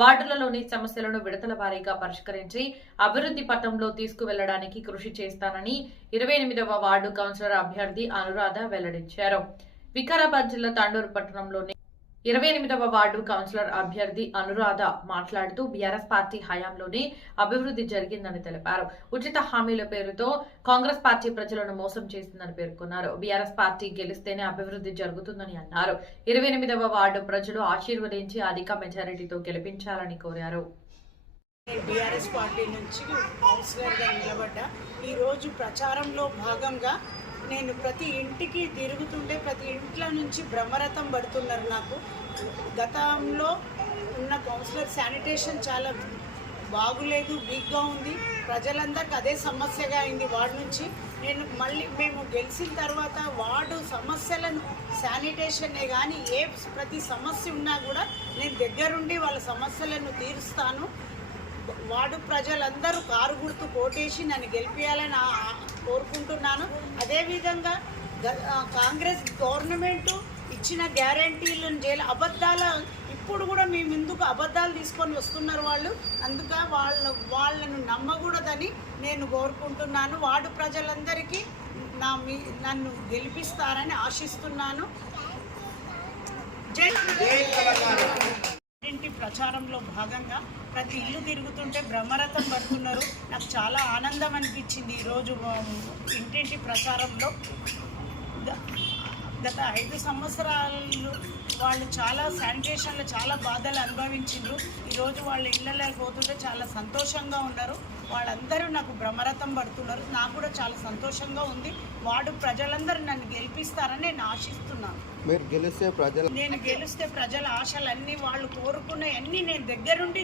వార్డులలోని సమస్యలను విడతల వారీగా పరిష్కరించి అభివృద్ధి పథంలో తీసుకువెళ్లడానికి కృషి చేస్తానని 28వ వార్డు కౌన్సిలర్ అభ్యర్థి అనురాధ వెల్లడించారు. వికారాబాద్ జిల్లా తాండూరు పట్టణంలోని 28వ వార్డు కౌన్సిలర్ అభ్యర్థి అనురాధ మాట్లాడుతూ బీఆర్ఎస్ పార్టీ హయాంలోనే అభివృద్ధి జరిగిందని తెలిపారు. ఉచిత హామీల పేరుతో కాంగ్రెస్ పార్టీ ప్రజలను మోసం చేసిందని పేర్కొన్నారు. బీఆర్ఎస్ పార్టీ గెలిస్తేనే అభివృద్ధి జరుగుతుందని అన్నారు. 28వ వార్డు ప్రజలు ఆశీర్వదించి అధిక మెజారిటీతో గెలిపించాలని కోరారు. బీఆర్ఎస్ పార్టీ నుంచి కౌన్సిలర్గా నిలబడ్డా ఈరోజు ప్రచారంలో భాగంగా నేను ప్రతి ఇంటికి తిరుగుతుంటే ప్రతి ఇంట్లో నుంచి బ్రహ్మరథం పడుతున్నారు. నాకు గతంలో ఉన్న కౌన్సిలర్ శానిటేషన్ చాలా బాగులేదు, వీక్గా ఉంది. ప్రజలందరికీ అదే సమస్యగా అయింది. వార్డు నుంచి మేము గెలిచిన తర్వాత వార్డు సమస్యలను శానిటేషనే కానీ ప్రతి సమస్య ఉన్నా కూడా నేను దగ్గరుండి వాళ్ళ సమస్యలను తీరుస్తాను. వార్డు ప్రజలందరూ కారు గుర్తు కోటేసి నన్ను గెలిపించాలని కోరుకుంటున్నాను. అదేవిధంగా కాంగ్రెస్ గవర్నమెంట్ ఇచ్చిన గ్యారంటీలను అబద్ధాల ఇప్పుడు కూడా మేము ఎందుకు అబద్ధాలు తీసుకొని వస్తున్నారు వాళ్ళు, అందుక వాళ్ళను నమ్మకూడదని నేను కోరుకుంటున్నాను. వార్డు ప్రజలందరికీ నన్ను గెలిపిస్తారని ఆశిస్తున్నాను. జై ఇంటి ప్రచారంలో భాగంగా ప్రతి ఇల్లు తిరుగుతుంటే బ్రహ్మరథం పడుతున్నారు. నాకు చాలా ఆనందం అనిపించింది. ఈరోజు ఇంటింటి ప్రచారంలో గత 5 సంవత్సరాలు వాళ్ళు చాలా శానిటేషన్లో చాలా బాధలు అనుభవించారు. ఈరోజు వాళ్ళ ఇళ్ళలోకి పోతుంటే చాలా సంతోషంగా ఉన్నారు. వాళ్ళందరూ నాకు బ్రహ్మరథం పడుతున్నారు. నాకు కూడా చాలా సంతోషంగా ఉంది. వార్డు ప్రజలందరూ నన్ను గెలిపిస్తారని నేను ఆశిస్తున్నాను. నేను గెలిస్తే ప్రజల ఆశలన్నీ వాళ్ళు కోరుకునేవన్నీ నేను దగ్గరుండి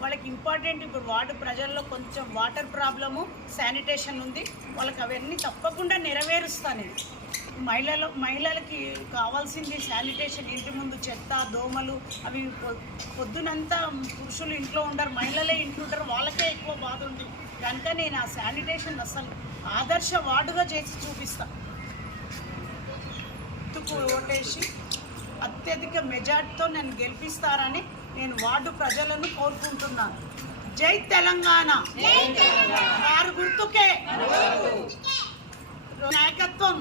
వాళ్ళకి ఇంపార్టెంట్. ఇప్పుడు వార్డు ప్రజల్లో కొంచెం వాటర్ ప్రాబ్లము, శానిటేషన్ ఉంది. వాళ్ళకి అవన్నీ తప్పకుండా నెరవేరుస్తాను. మహిళలకి కావాల్సింది శానిటేషన్, ఇంటి ముందు చెత్త, దోమలు అవి పొద్దునంతా పురుషులు ఇంట్లో ఉండరు, మహిళలే ఇంట్లో ఉంటారు, వాళ్ళకే ఎక్కువ బాధ ఉంది. కనుక నేను ఆ శానిటేషన్ అసలు ఆదర్శ వార్డుగా చేసి చూపిస్తాను. ఓటేసి అత్యధిక మెజార్టీతో నన్ను గెలిపిస్తారని నేను వార్డు ప్రజలను కోరుకుంటున్నాను. జై తెలంగాణ. కారు గుర్తుకే నాయకత్వం.